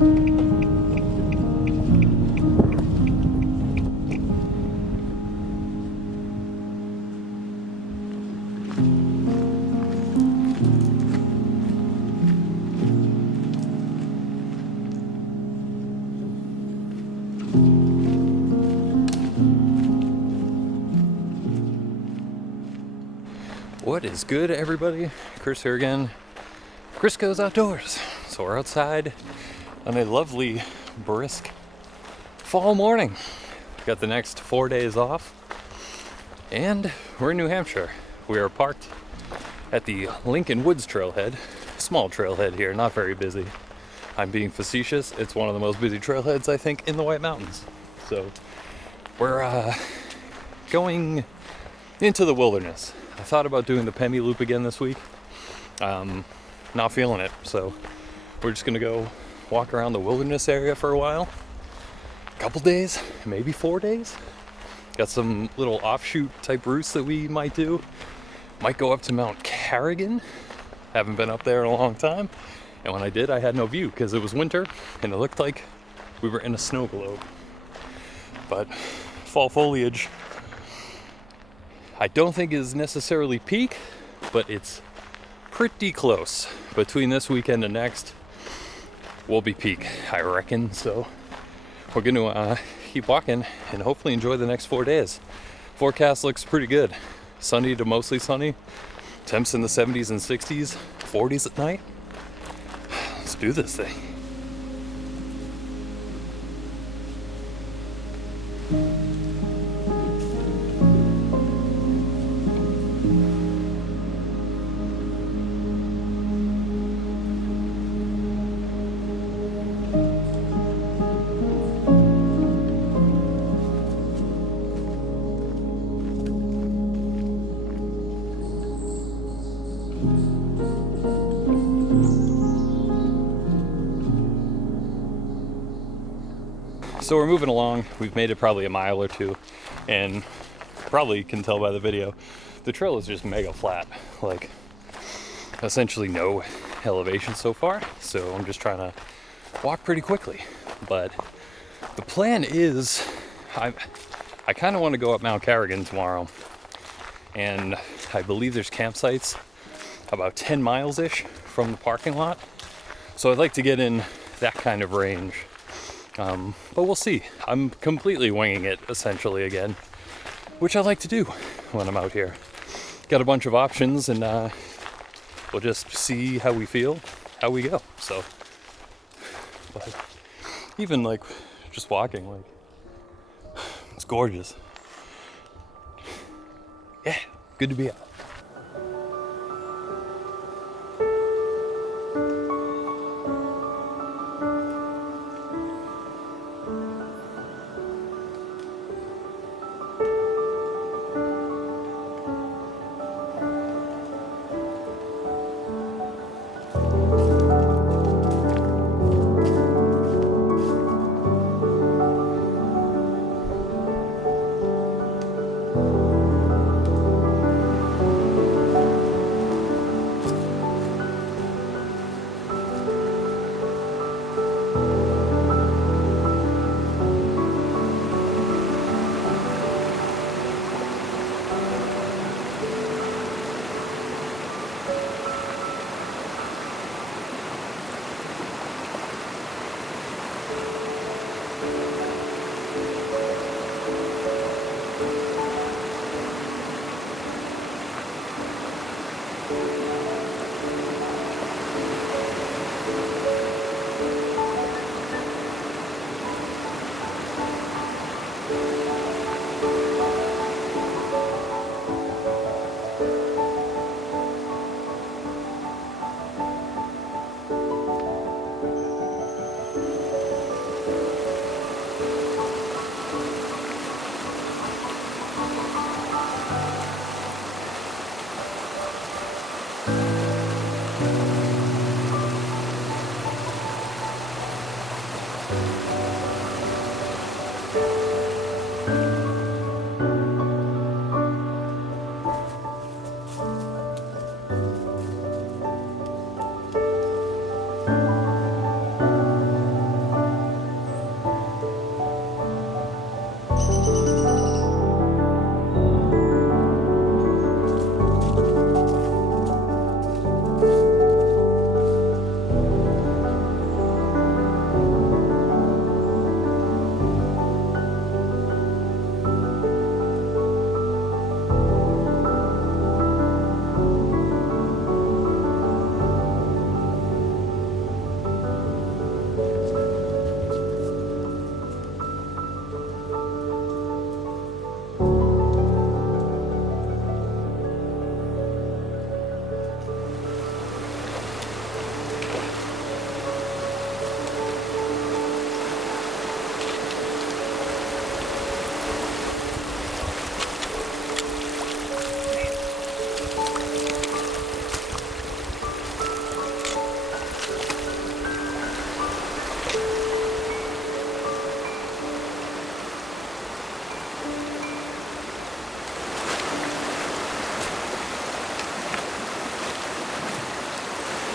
What is good, everybody? Chris here again. Chris Goes Outdoors. So we're outside on a lovely, brisk fall morning. We've got the next 4 days off, and we're in New Hampshire. We are parked at the Lincoln Woods Trailhead. Small trailhead here, not very busy. I'm being facetious. It's one of the most busy trailheads, I think, in the White Mountains. So we're going into the wilderness. I thought about doing the Pemi loop again this week. Not feeling it, so we're just gonna go walk around the wilderness area for a while. A couple days, maybe 4 days. Got some little offshoot type routes that we might do. Might go up to Mt Carrigain. Haven't been up there in a long time. And when I did, I had no view because it was winter and it looked like we were in a snow globe. But fall foliage, I don't think is necessarily peak, but it's pretty close. Between this weekend and next, we'll be peak, I reckon. So we're gonna keep walking and hopefully enjoy the next 4 days. Forecast looks pretty good. Sunny to mostly sunny. Temps in the 70s and 60s, 40s at night. Let's do this thing. So we're moving along. We've made it probably a mile or two, and probably can tell by the video, the trail is just mega flat, like essentially no elevation so far. So I'm just trying to walk pretty quickly. But the plan is, I kind of want to go up Mt Carrigain tomorrow, and I believe there's campsites about 10 miles-ish from the parking lot. So I'd like to get in that kind of range. But we'll see. I'm completely winging it essentially again, which I like to do when I'm out here. Got a bunch of options, and we'll just see how we feel, how we go. So, but even like just walking, like it's gorgeous. Yeah, good to be out.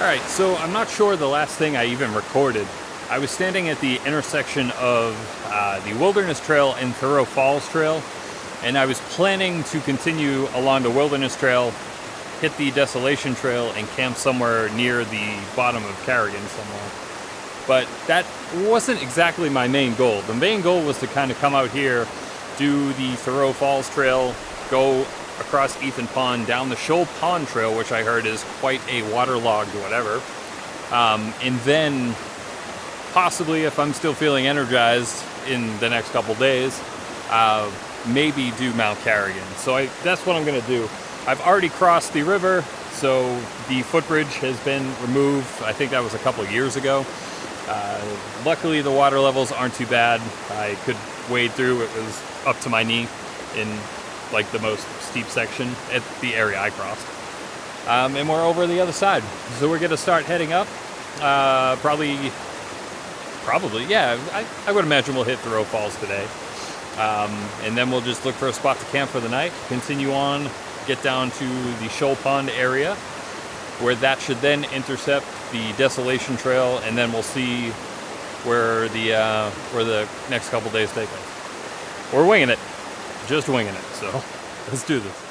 Alright, so I'm not sure the last thing I even recorded. I was standing at the intersection of the Wilderness Trail and Thoreau Falls Trail, and I was planning to continue along the Wilderness Trail, hit the Desolation Trail, and camp somewhere near the bottom of Carrigain somewhere. But that wasn't exactly my main goal. The main goal was to kind of come out here, do the Thoreau Falls Trail, go across Ethan Pond, down the Shoal Pond Trail, which I heard is quite a waterlogged whatever, and then possibly, if I'm still feeling energized in the next couple days, maybe do Mt Carrigain. So that's what I'm going to do. I've already crossed the river, so the footbridge has been removed. I think that was a couple years ago. Luckily, the water levels aren't too bad. I could wade through. It was up to my knee in like the most steep section at the area I crossed. And we're over the other side. So we're going to start heading up. Probably, yeah, I would imagine we'll hit Thoreau Falls today. And then we'll just look for a spot to camp for the night, continue on, get down to the Shoal Pond area, where that should then intercept the Desolation Trail, and then we'll see where the next couple days take us. We're winging it. Just winging it, so let's do this.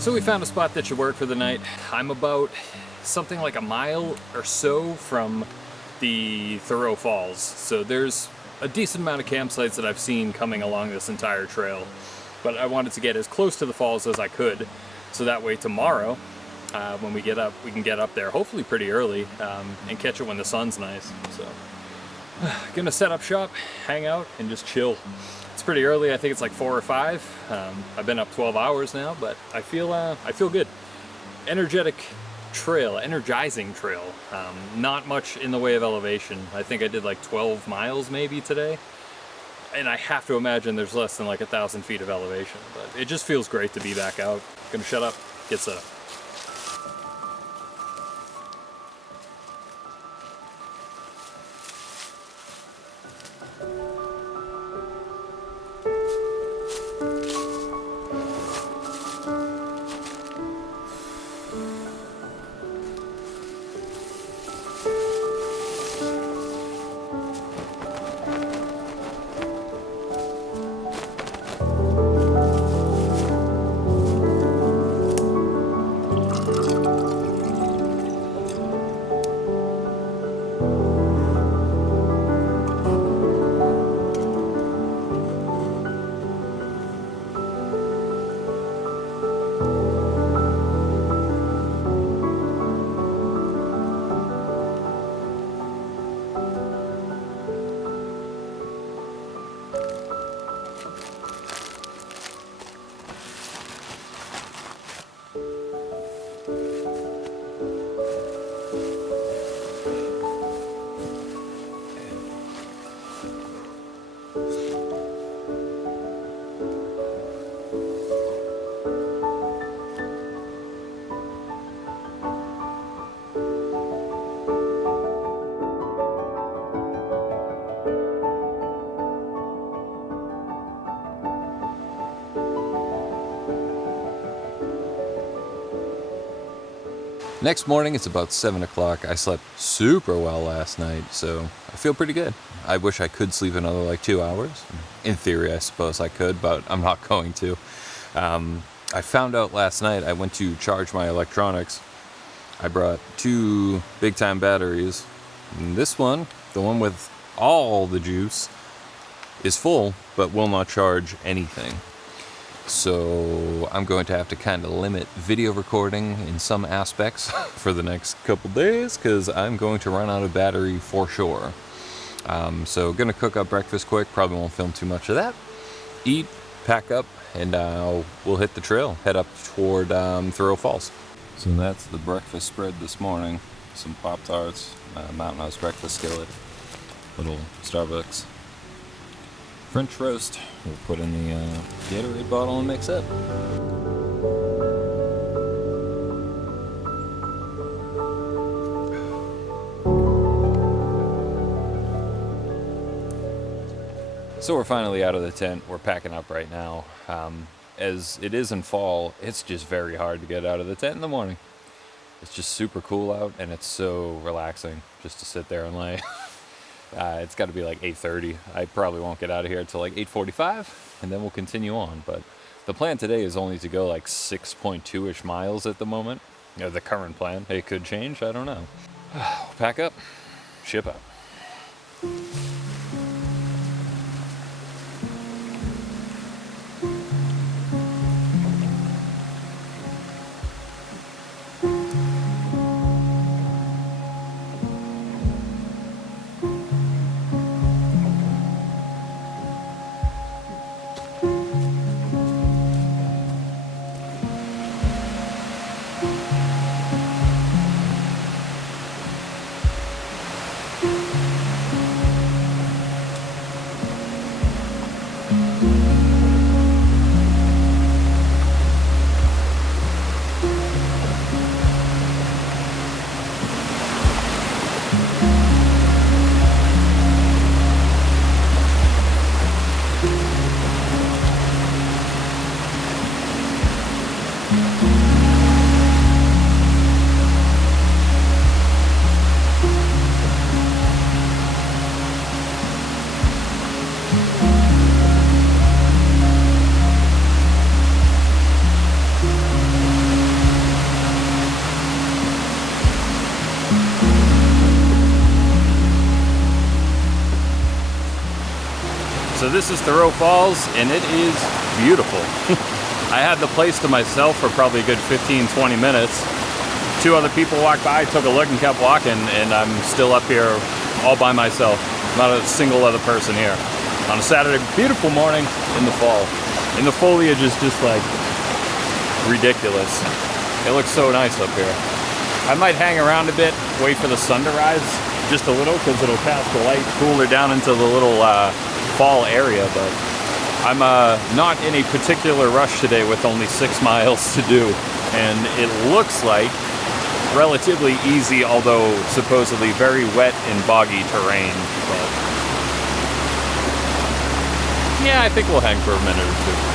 So we found a spot that should work for the night. I'm about something like a mile or so from the Thoreau Falls. So there's a decent amount of campsites that I've seen coming along this entire trail. But I wanted to get as close to the falls as I could. So that way tomorrow, when we get up, we can get up there hopefully pretty early and catch it when the sun's nice. So gonna set up shop, hang out, and just chill. It's pretty early. I think it's like 4 or 5. I've been up 12 hours now, but I feel good. Energizing trail. Not much in the way of elevation. I think I did like 12 miles maybe today, and I have to imagine there's less than like 1,000 feet of elevation. But it just feels great to be back out. Gonna shut up, get set up. Next morning, it's about 7 o'clock. I slept super well last night, so I feel pretty good. I wish I could sleep another like 2 hours. In theory, I suppose I could, but I'm not going to. I found out last night I went to charge my electronics. I brought 2 big time batteries. And this one, the one with all the juice, is full, but will not charge anything. So I'm going to have to kind of limit video recording in some aspects for the next couple days, because I'm going to run out of battery for sure. So gonna cook up breakfast quick, probably won't film too much of that. Eat, pack up, and we'll hit the trail, head up toward Thoreau Falls. So that's the breakfast spread this morning. Some Pop-Tarts, Mountain House breakfast skillet, little Starbucks French roast. We'll put in the Gatorade bottle and mix it. So we're finally out of the tent. We're packing up right now. As it is in fall, it's just very hard to get out of the tent in the morning. It's just super cool out, and it's so relaxing just to sit there and lay. It's got to be like 8:30. I probably won't get out of here until like 8:45, and then we'll continue on. But the plan today is only to go like 6.2-ish miles at the moment. You know, the current plan. It could change. I don't know. Pack up, ship out. So this is Thoreau Falls, and it is beautiful. I had the place to myself for probably a good 15-20 minutes. 2 other people walked by, took a look, and kept walking, and I'm still up here all by myself. Not a single other person here. On a Saturday, beautiful morning in the fall. And the foliage is just like ridiculous. It looks so nice up here. I might hang around a bit, wait for the sun to rise just a little, because it'll cast the light cooler down into the little fall area, but I'm not in a particular rush today with only 6 miles to do, and it looks like relatively easy, although supposedly very wet and boggy terrain. But yeah, I think we'll hang for a minute or two.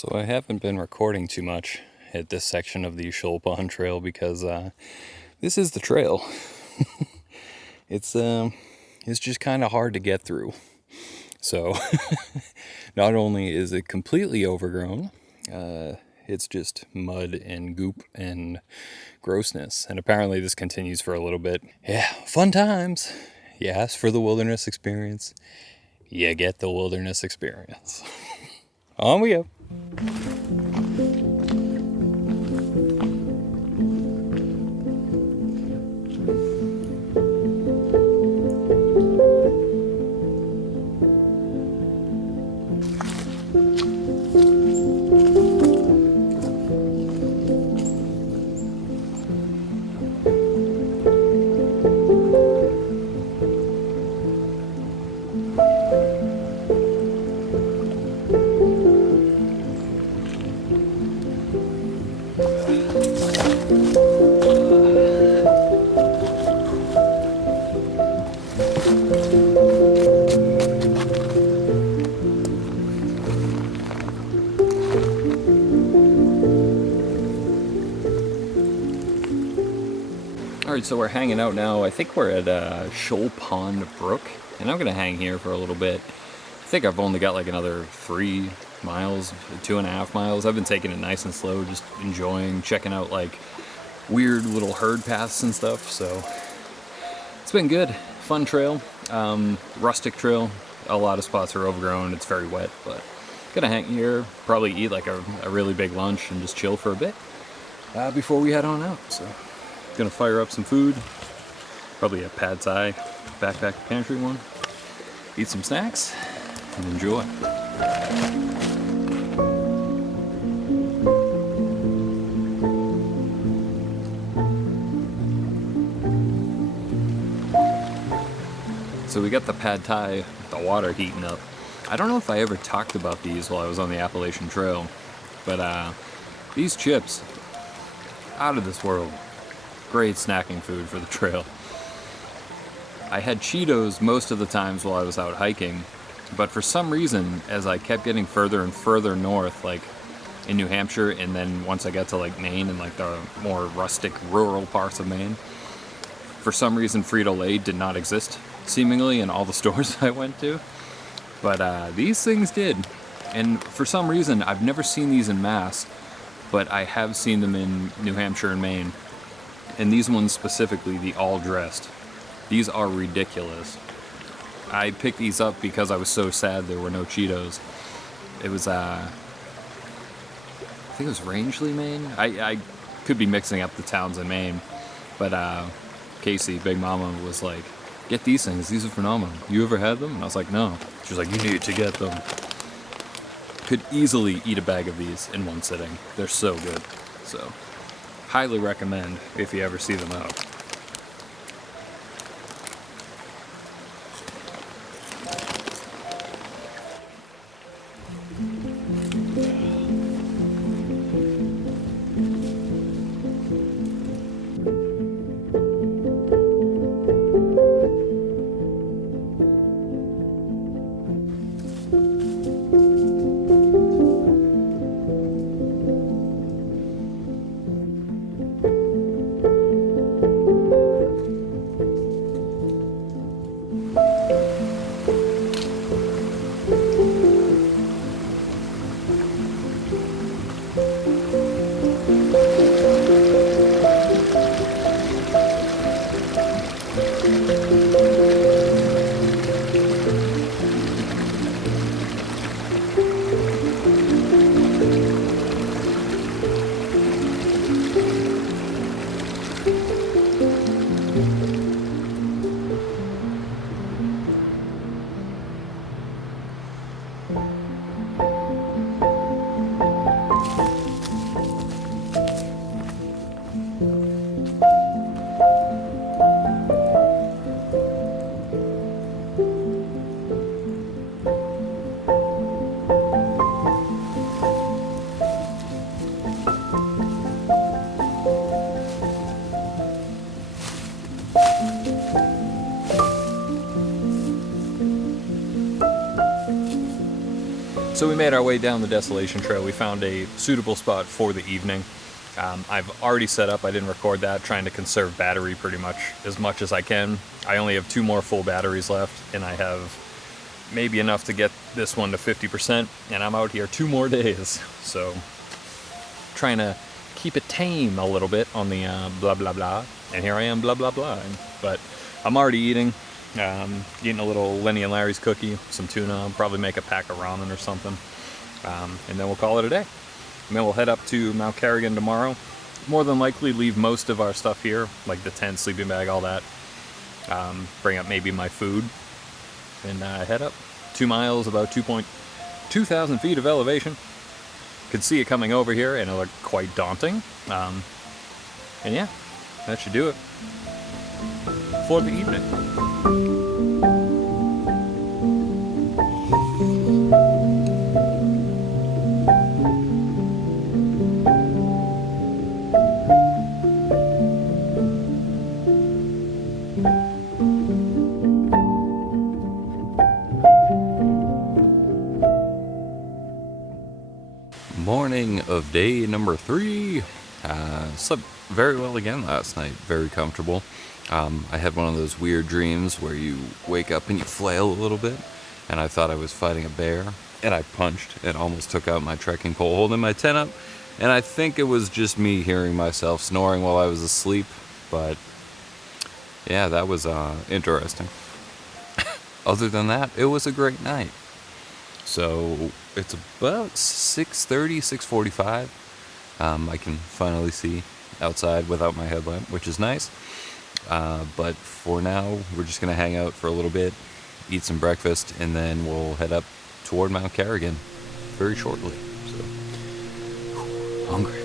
So I haven't been recording too much at this section of the Shoal Pond Trail because this is the trail. It's just kind of hard to get through. So not only is it completely overgrown, it's just mud and goop and grossness. And apparently this continues for a little bit. Yeah, fun times. You ask for the wilderness experience, you get the wilderness experience. On we go. Alright, so we're hanging out now. I think we're at Shoal Pond Brook, and I'm going to hang here for a little bit. I think I've only got like another 3 miles, 2.5 miles. I've been taking it nice and slow, just enjoying, checking out like weird little herd paths and stuff, so it's been good. Fun trail, rustic trail. A lot of spots are overgrown, it's very wet, but gonna hang here, probably eat like a really big lunch and just chill for a bit before we head on out. So gonna fire up some food, probably a pad thai backpack pantry one, eat some snacks and enjoy. So we got the pad thai, the water heating up. I don't know if I ever talked about these while I was on the Appalachian Trail, but these chips, out of this world. Great snacking food for the trail. I had Cheetos most of the times while I was out hiking, but for some reason, as I kept getting further and further north, like in New Hampshire, and then once I got to like Maine and like the more rustic rural parts of Maine, for some reason Frito-Lay did not exist, seemingly, in all the stores I went to. But these things did. And for some reason, I've never seen these in mass, but I have seen them in New Hampshire and Maine. And these ones specifically, the all dressed, these are ridiculous. I picked these up because I was so sad there were no Cheetos. It was, I think it was Rangeley, Maine. I could be mixing up the towns in Maine, but Casey, Big Mama, was like, get these things, these are phenomenal. You ever had them? And I was like, no. She was like, you need to get them. Could easily eat a bag of these in one sitting. They're so good. So highly recommend if you ever see them out. So we made our way down the Desolation Trail. We found a suitable spot for the evening. I've already set up, I didn't record that, trying to conserve battery pretty much as I can. I only have 2 more full batteries left, and I have maybe enough to get this one to 50%, and I'm out here 2 more days. So trying to keep it tame a little bit on the blah blah blah, and here I am blah blah blah. But I'm already eating. Eating a little Lenny and Larry's cookie, some tuna. I'll probably make a pack of ramen or something, and then we'll call it a day. And then we'll head up to Mt Carrigain tomorrow. More than likely leave most of our stuff here, like the tent, sleeping bag, all that. Bring up maybe my food, and head up 2 miles, about 2,000 feet of elevation. Could see it coming over here, and it looked quite daunting. And yeah, that should do it for the evening. Morning of day number 3. Slept very well again last night, very comfortable. I had one of those weird dreams where you wake up and you flail a little bit, and I thought I was fighting a bear, and I punched and almost took out my trekking pole holding my tent up, and I think it was just me hearing myself snoring while I was asleep, but yeah, that was interesting. Other than that, it was a great night. So it's about 6:30, 6:45. I can finally see outside without my headlamp, which is nice. But for now, we're just going to hang out for a little bit, eat some breakfast, and then we'll head up toward Mt Carrigain very shortly. So, hungry.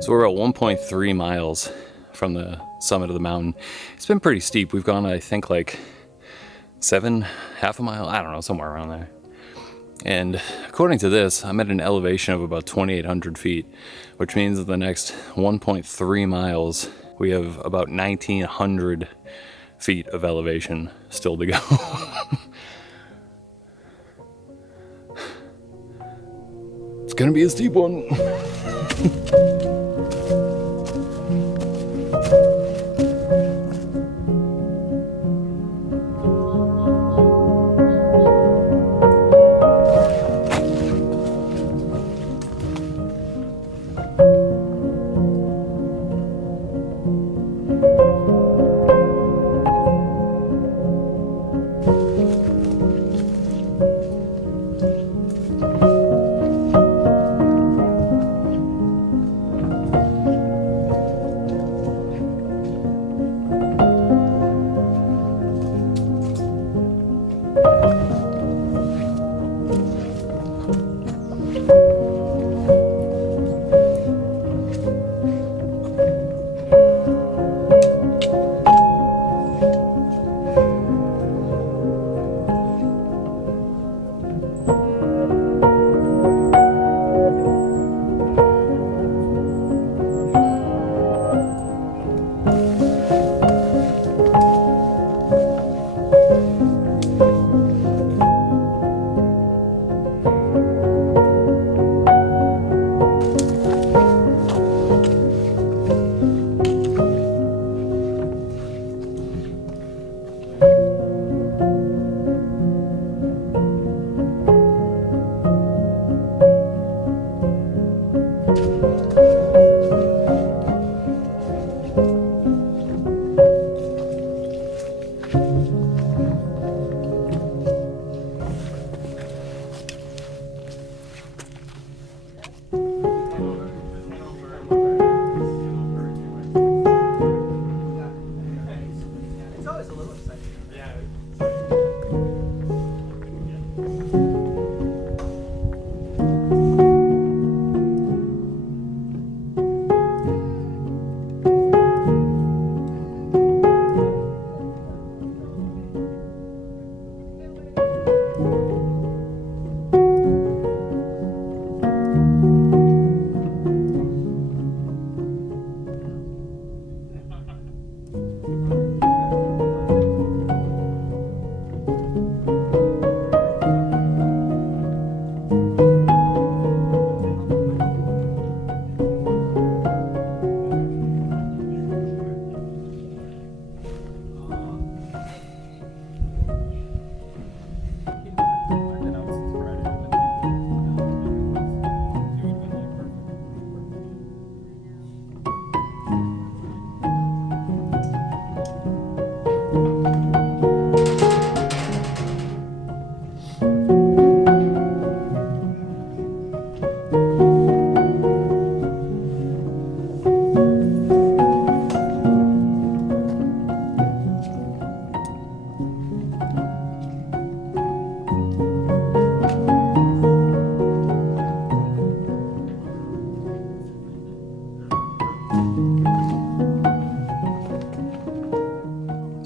So we're about 1.3 miles from the summit of the mountain. It's been pretty steep. We've gone, I think, like 7, half a mile, I don't know, somewhere around there. And according to this, I'm at an elevation of about 2,800 feet, which means that the next 1.3 miles, we have about 1,900 feet of elevation still to go. It's gonna be a steep one.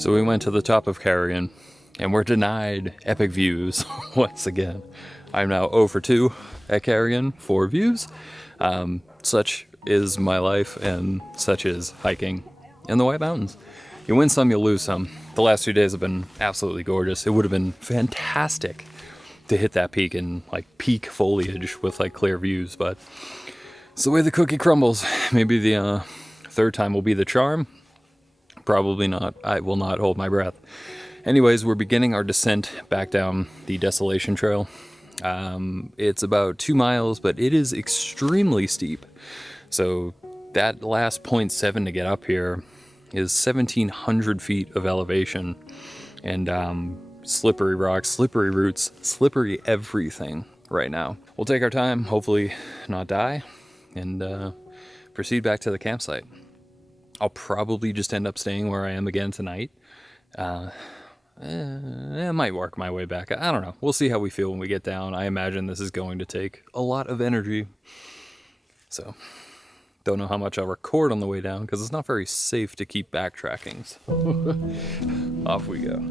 So we went to the top of Carrigain, and we're denied epic views once again. I'm now 0 for 2 at Carrigain for views. Such is my life, and such is hiking in the White Mountains. You win some, you lose some. The last 2 days have been absolutely gorgeous. It would have been fantastic to hit that peak in like peak foliage with like clear views, but it's the way the cookie crumbles. Maybe the third time will be the charm. Probably not. I will not hold my breath. Anyways, we're beginning our descent back down the Desolation Trail. It's about 2 miles, but it is extremely steep. So that last 0.7 to get up here is 1,700 feet of elevation, and slippery rocks, slippery roots, slippery everything right now. We'll take our time, hopefully not die, and proceed back to the campsite. I'll probably just end up staying where I am again tonight. I might work my way back. I don't know. We'll see how we feel when we get down. I imagine this is going to take a lot of energy. So, don't know how much I'll record on the way down because it's not very safe to keep backtracking. So off we go.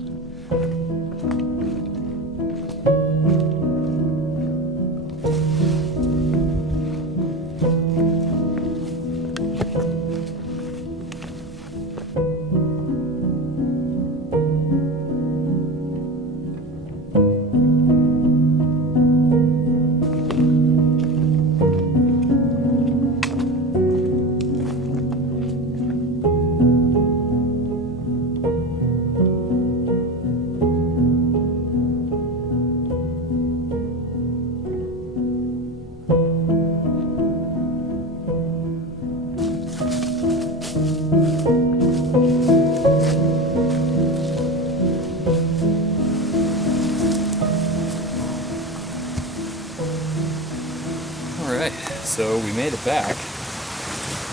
So we made it back,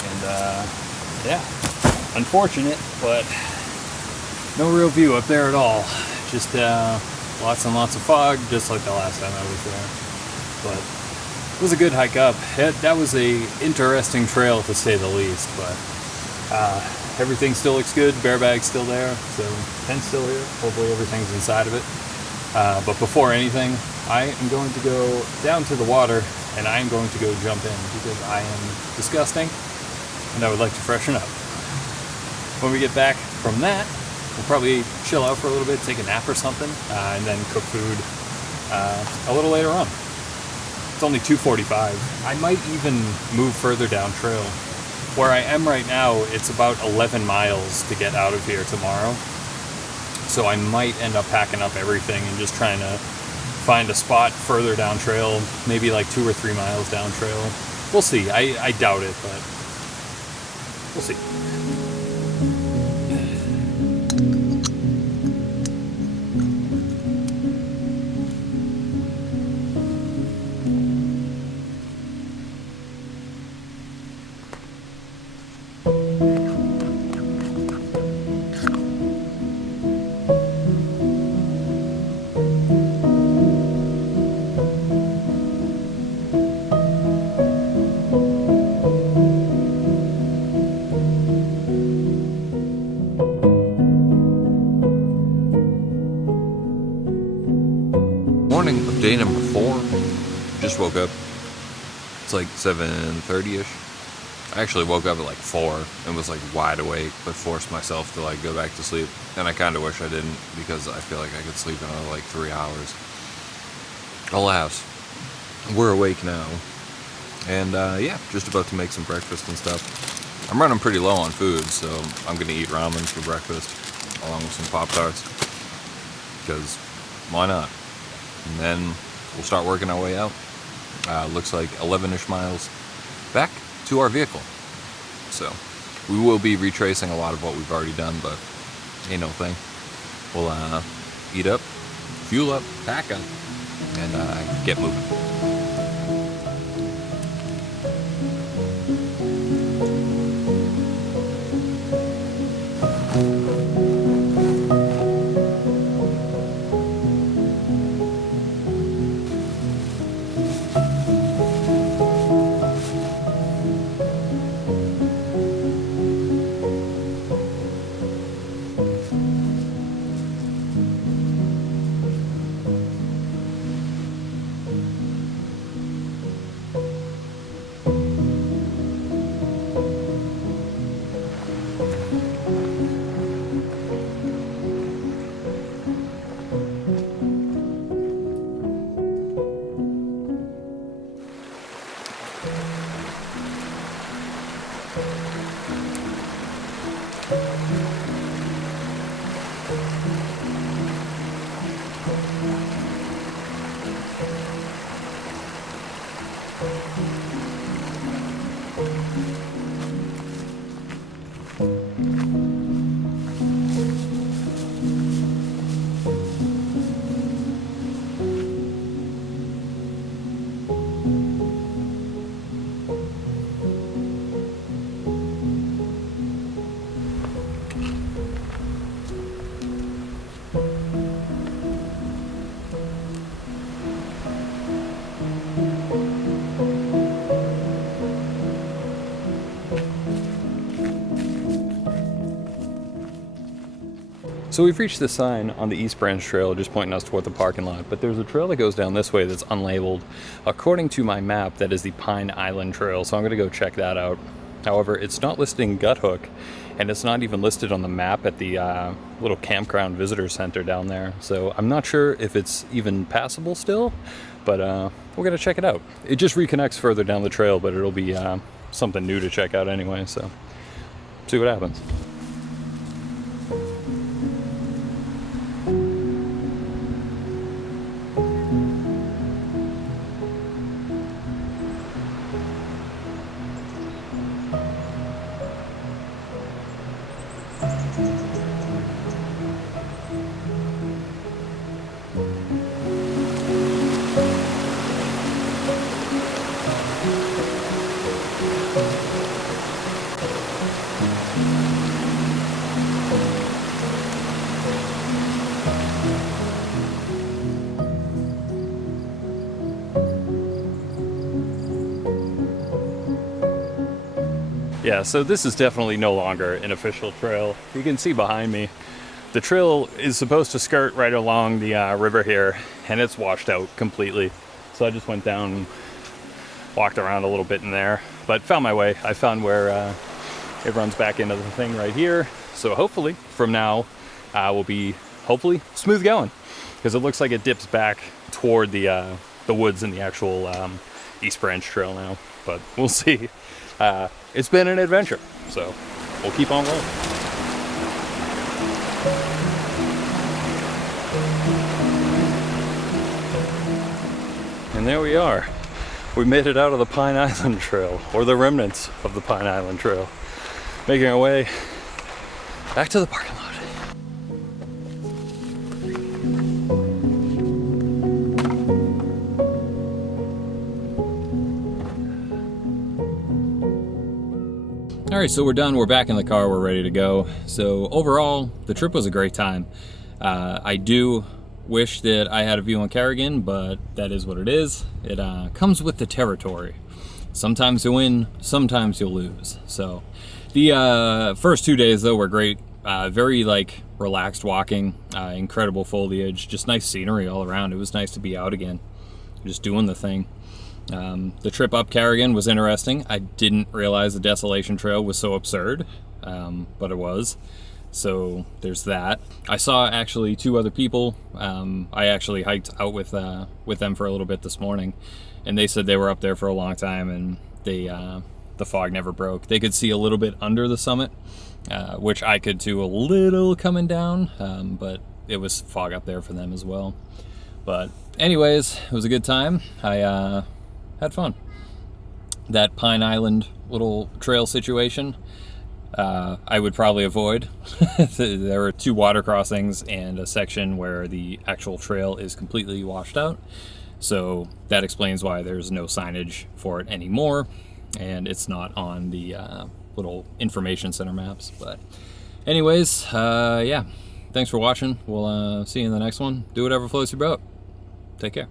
and yeah, unfortunate, but no real view up there at all. Just lots and lots of fog, just like the last time I was there. But it was a good hike up. That was a interesting trail to say the least, but everything still looks good. Bear bag's still there, so tent's still here. Hopefully everything's inside of it. But before anything, I am going to go down to the water, and I am going to go jump in because I am disgusting and I would like to freshen up. When we get back from that, we'll probably chill out for a little bit, take a nap or something, and then cook food a little later on. It's only 2:45. I might even move further down trail. Where I am right now, it's about 11 miles to get out of here tomorrow. So I might end up packing up everything and just trying to find a spot further down trail, maybe like 2 or 3 miles down trail. We'll see. I doubt it, but we'll see. Morning of day number 4. Just woke up. It's like 7:30ish. I actually woke up at like 4 and was like wide awake, but forced myself to like go back to sleep. And I kind of wish I didn't, because I feel like I could sleep another like 3 hours. Alas, we're awake now. And yeah, just about to make some breakfast and stuff. I'm running pretty low on food, so I'm gonna eat ramen for breakfast along with some Pop-Tarts, because why not? And then we'll start working our way out. Looks like 11-ish miles back to our vehicle. So we will be retracing a lot of what we've already done, but ain't no thing. We'll eat up, fuel up, pack up, and get moving. So we've reached the sign on the East Branch Trail just pointing us toward the parking lot, but there's a trail that goes down this way that's unlabeled. According to my map, that is the Pine Island Trail, so I'm going to go check that out. However, it's not listed in Guthook, and it's not even listed on the map at the little campground visitor center down there. So I'm not sure if it's even passable still, but we're going to check it out. It just reconnects further down the trail, but it'll be something new to check out anyway, so see what happens. Yeah, so this is definitely no longer an official trail. You can see behind me, the trail is supposed to skirt right along the river here, and it's washed out completely. So I just went down and walked around a little bit in there, but found my way. I found where it runs back into the thing right here. So hopefully from now will be hopefully smooth going, because it looks like it dips back toward the woods in the actual East Branch Trail now, but we'll see. It's been an adventure, so we'll keep on rolling. And there we are. We made it out of the Pine Island Trail, or the remnants of the Pine Island Trail, making our way back to the parking lot. All right, so we're done. We're back in the car. We're ready to go. So overall, the trip was a great time. I do wish that I had a view on Carrigain, but that is what it is. It comes with the territory. Sometimes you win, sometimes you'll lose. So the first 2 days, though, were great. Very relaxed walking, incredible foliage, just nice scenery all around. It was nice to be out again, just doing the thing. The trip up Carrigain was interesting. I didn't realize the Desolation Trail was so absurd, but it was. So there's that. I saw actually 2 other people. I actually hiked out with them for a little bit this morning, and they said they were up there for a long time, and the fog never broke. They could see a little bit under the summit, which I could too, a little coming down, but it was fog up there for them as well. But anyways, it was a good time. I had fun. That Pine Island little trail situation, I would probably avoid. There were 2 water crossings and a section where the actual trail is completely washed out. So that explains why there's no signage for it anymore, and it's not on the little information center maps. But anyways, yeah, thanks for watching. We'll see you in the next one. Do whatever floats your boat. Take care.